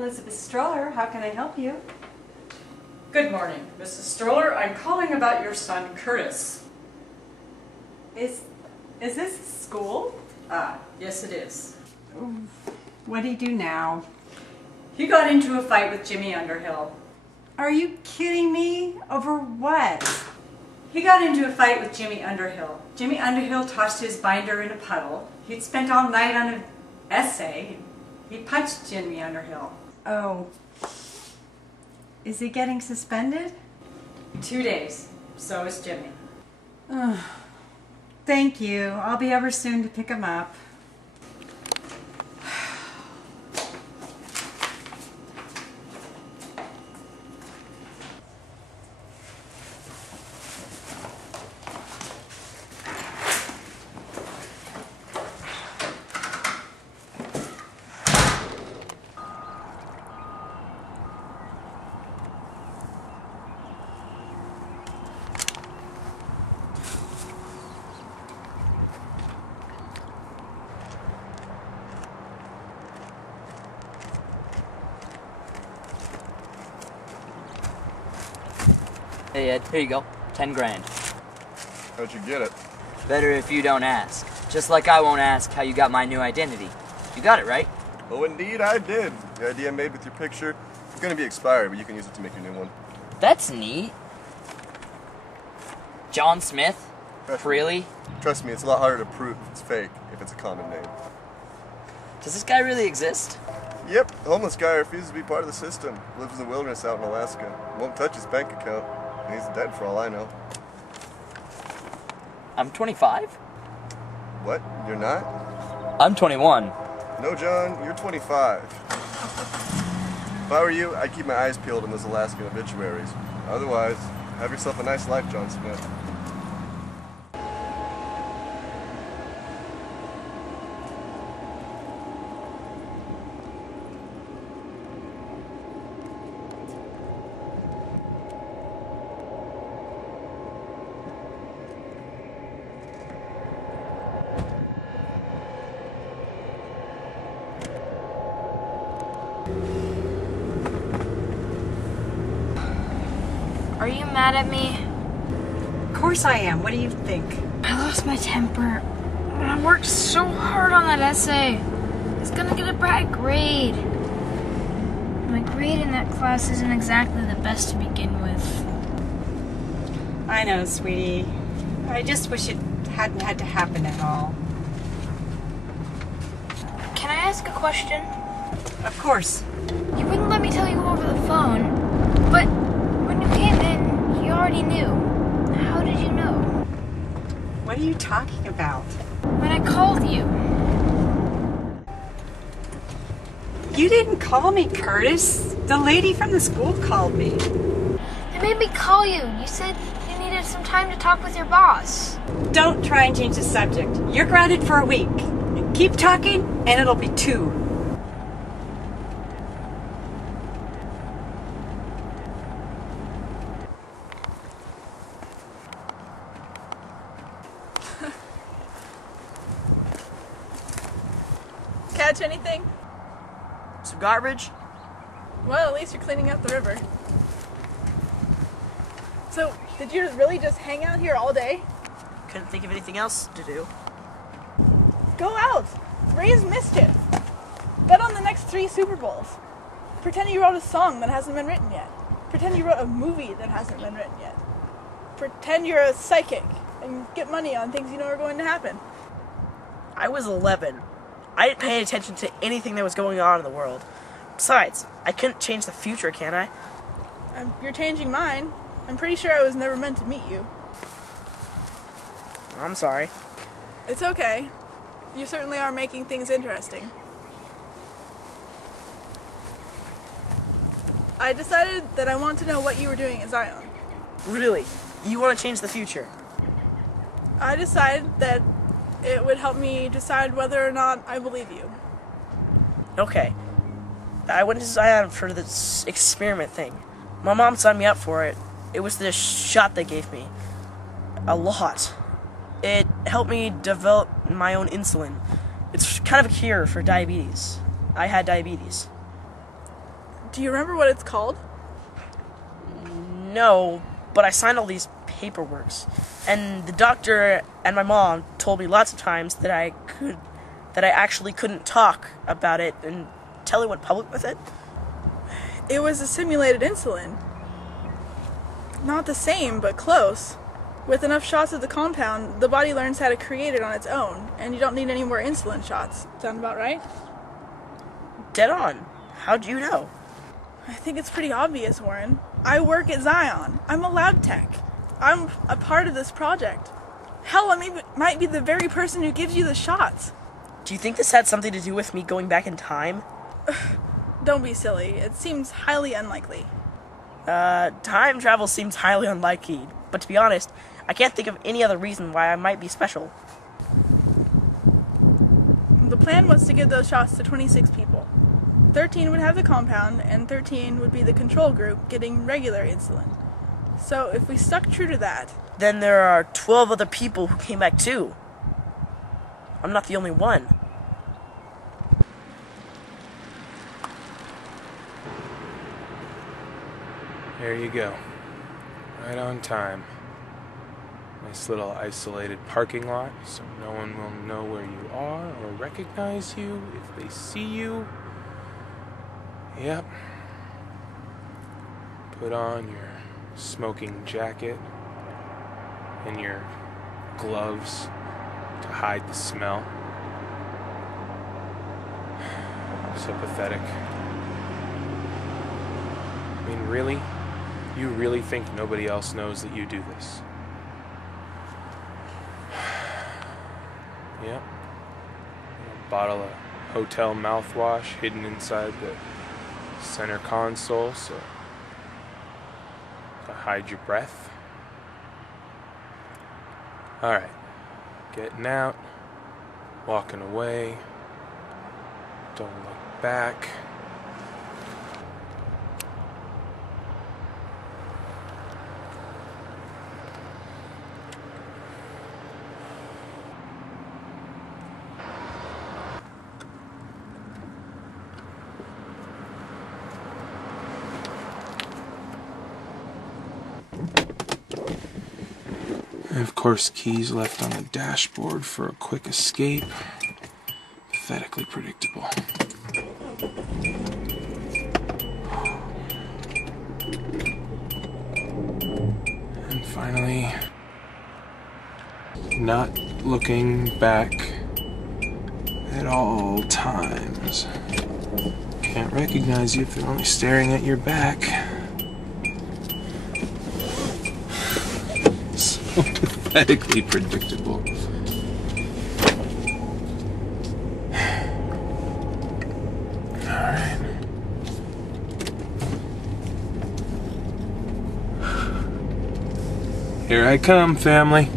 Elizabeth Stroller, how can I help you? Good morning, Mrs. Stroller. I'm calling about your son, Curtis. Is this school? Yes it is. What'd he do now? He got into a fight with Jimmy Underhill. Are you kidding me? Over what? He got into a fight with Jimmy Underhill. Jimmy Underhill tossed his binder in a puddle. He'd spent all night on an essay. He punched Jimmy Underhill. Oh. Is he getting suspended? 2 days. So is Jimmy. Thank you. I'll be over soon to pick him up. Hey Ed, here you go. 10 grand. How'd you get it? Better if you don't ask. Just like I won't ask how you got my new identity. You got it, right? Oh, indeed I did. The ID I made with your picture is going to be expired, but you can use it to make your new one. That's neat. John Smith? Really? Trust me, it's a lot harder to prove if it's fake if it's a common name. Does this guy really exist? Yep, the homeless guy refuses to be part of the system. Lives in the wilderness out in Alaska. Won't touch his bank account. And he's dead for all I know. I'm 25? What? You're not? I'm 21. No, John, you're 25. If I were you, I'd keep my eyes peeled on those Alaskan obituaries. Otherwise, have yourself a nice life, John Smith. Are you mad at me? Of course I am. What do you think? I lost my temper. I worked so hard on that essay. I was gonna get a bad grade. My grade in that class isn't exactly the best to begin with. I know, sweetie. I just wish it hadn't had to happen at all. Can I ask a question? Of course. You wouldn't let me tell you over the phone, but when you came in, you already knew. How did you know? What are you talking about? When I called you. You didn't call me, Curtis. The lady from the school called me. They made me call you. You said you needed some time to talk with your boss. Don't try and change the subject. You're grounded for a week. Keep talking, and it'll be 2. Catch anything? Some garbage? Well, at least you're cleaning up the river. So, did you really just hang out here all day? Couldn't think of anything else to do. Go out! Raise mischief! Bet on the next 3 Super Bowls. Pretend you wrote a song that hasn't been written yet. Pretend you wrote a movie that hasn't been written yet. Pretend you're a psychic and get money on things you know are going to happen. I was 11. I didn't pay attention to anything that was going on in the world. Besides, I couldn't change the future, can I? You're changing mine. I'm pretty sure I was never meant to meet you. I'm sorry. It's okay. You certainly are making things interesting. I decided that I want to know what you were doing at Zion. Really? You want to change the future? I decided that it would help me decide whether or not I believe you. Okay. I went to Zion for this experiment thing. My mom signed me up for it. It was this shot they gave me. A lot. It helped me develop my own insulin. It's kind of a cure for diabetes. I had diabetes. Do you remember what it's called? No, but I signed all these paperworks, and the doctor and my mom told me lots of times that I actually couldn't talk about it until I went public with it. It was a simulated insulin. Not the same, but close. With enough shots of the compound, the body learns how to create it on its own, and you don't need any more insulin shots. Sound about right? Dead on. How'd you know? I think it's pretty obvious, Warren. I work at Zion. I'm a lab tech. I'm a part of this project. Hell, I might be the very person who gives you the shots. Do you think this had something to do with me going back in time? Don't be silly. It seems highly unlikely. Time travel seems highly unlikely, but to be honest, I can't think of any other reason why I might be special. The plan was to give those shots to 26 people. 13 would have the compound, and 13 would be the control group getting regular insulin. So if we stuck true to that... Then there are 12 other people who came back too. I'm not the only one. There you go. Right on time. Nice little isolated parking lot, so no one will know where you are or recognize you if they see you. Yep. Put on your smoking jacket and your gloves to hide the smell. So pathetic. I mean, really? You really think nobody else knows that you do this? Yep. A bottle of hotel mouthwash hidden inside the center console so to hide your breath. Alright. Getting out. Walking away. Don't look back. And of course, keys left on the dashboard for a quick escape. Pathetically predictable. And finally, not looking back at all times. Can't recognize you if they're only staring at your back. So pathetically predictable. Alright. Here I come, family.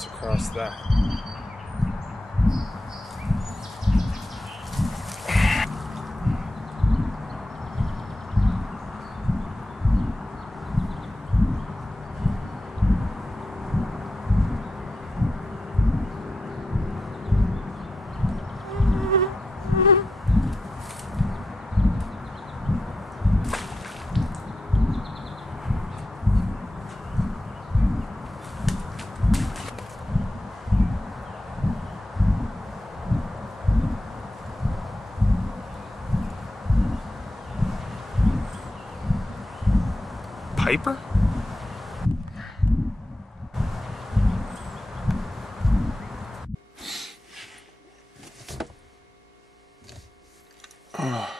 What's across that? Piper? Oh.